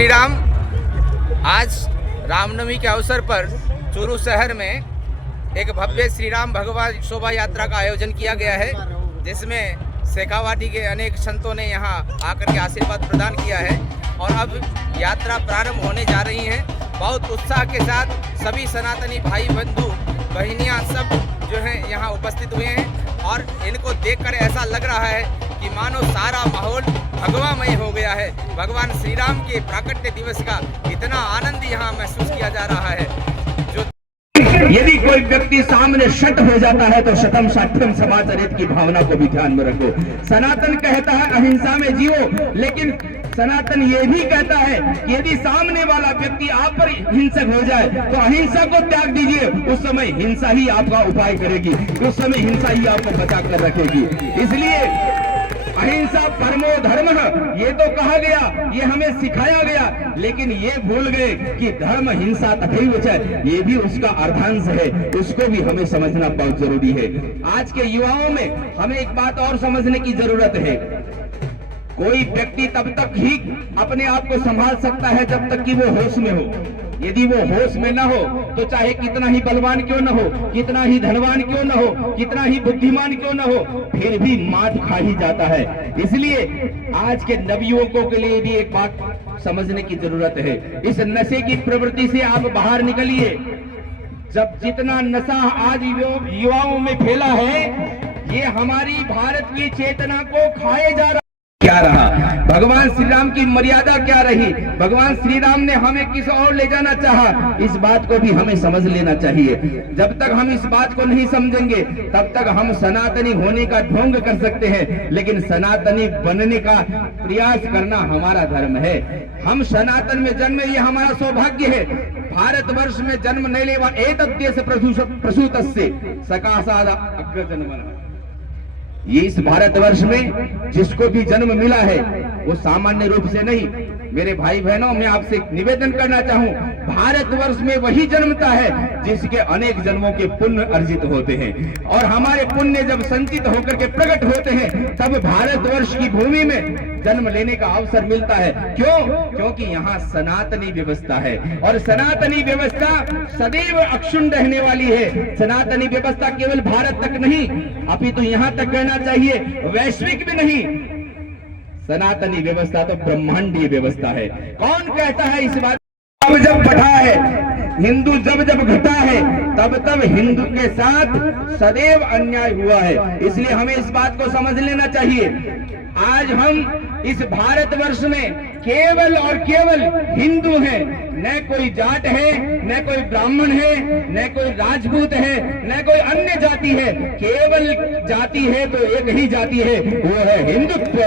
श्री राम। आज रामनवमी के अवसर पर चूरू शहर में एक भव्य श्री राम भगवान शोभा यात्रा का आयोजन किया गया है, जिसमें शेखावाटी के अनेक संतों ने यहां आकर के आशीर्वाद प्रदान किया है और अब यात्रा प्रारंभ होने जा रही है। बहुत उत्साह के साथ सभी सनातनी भाई बंधु बहनियां सब जो हैं यहां उपस्थित हुए हैं और इनको देखकर ऐसा लग रहा है कि मानो सारा माहौल भगवामय हो गया है। भगवान श्री राम के प्राकट्य दिवस का इतना आनंद यहाँ महसूस किया जा रहा है। जो यदि कोई व्यक्ति सामने शट हो जाता है तो शतम साठ्यम समाचरित की भावना को भी ध्यान में रखो। सनातन कहता है अहिंसा में जियो, लेकिन सनातन ये भी कहता है कि यदि सामने वाला व्यक्ति आप पर हिंसक हो जाए तो अहिंसा को त्याग दीजिए। उस समय हिंसा ही आपका उपाय करेगी, उस समय हिंसा ही आपको बचा कर रखेगी। इसलिए अहिंसा परमो धर्म, ये तो कहा गया, ये हमें सिखाया गया, लेकिन ये भूल गए कि धर्म हिंसा तथैव च, ये भी उसका अर्धांश है, उसको भी हमें समझना बहुत जरूरी है। आज के युवाओं में हमें एक बात और समझने की जरूरत है। कोई व्यक्ति तब तक ही अपने आप को संभाल सकता है जब तक कि वो होश में हो। यदि वो होश में न हो तो चाहे कितना ही बलवान क्यों न हो, कितना ही धनवान क्यों न हो, कितना ही बुद्धिमान क्यों न हो, फिर भी मात खा ही जाता है। इसलिए आज के नवयुवकों के लिए भी एक बात समझने की जरूरत है। इस नशे की प्रवृत्ति से आप बाहर निकलिए। जब जितना नशा आज युवाओं में फैला है, ये हमारी भारत की चेतना को खाए जा रहा क्या रहा, भगवान श्री राम की मर्यादा क्या रही, भगवान श्री राम ने हमें किस ओर ले जाना चाहा, इस बात को भी हमें समझ लेना चाहिए। जब तक हम इस बात को नहीं समझेंगे तब तक हम सनातनी होने का ढोंग कर सकते हैं, लेकिन सनातनी बनने का प्रयास करना हमारा धर्म है। हम सनातन में जन्म, ये हमारा सौभाग्य है। भारतवर्ष में जन्म नहीं लेवा एतद्देश प्रसूतस्य सकाशाद अग्रजन्म। ये इस भारतवर्ष में जिसको भी जन्म मिला है वो सामान्य रूप से नहीं। मेरे भाई बहनों, मैं आपसे निवेदन करना चाहूं, भारतवर्ष में वही जन्मता है जिसके अनेक जन्मों के पुण्य अर्जित होते हैं, और हमारे पुण्य जब संचित होकर के प्रकट होते हैं तब भारतवर्ष की भूमि में जन्म लेने का अवसर मिलता है। क्यों? क्योंकि यहाँ सनातनी व्यवस्था है, और सनातनी व्यवस्था सदैव अक्षुण्ण रहने वाली है। सनातनी व्यवस्था केवल भारत तक नहीं, अपितु यहाँ तक कहना चाहिए वैश्विक भी नहीं। सनातनी व्यवस्था तो ब्रह्मांडीय व्यवस्था है। कौन कहता है इस बात? अब जब बढ़ा है हिंदू, जब जब घटा है तब तब हिंदू के साथ सदैव अन्याय हुआ है। इसलिए हमें इस बात को समझ लेना चाहिए। आज हम इस भारतवर्ष में केवल और केवल हिंदू हैं, न कोई जाट है, न कोई ब्राह्मण है, न कोई राजपूत है, न कोई अन्य जाति है। केवल जाति है तो एक ही जाति है, वो है हिंदुत्व।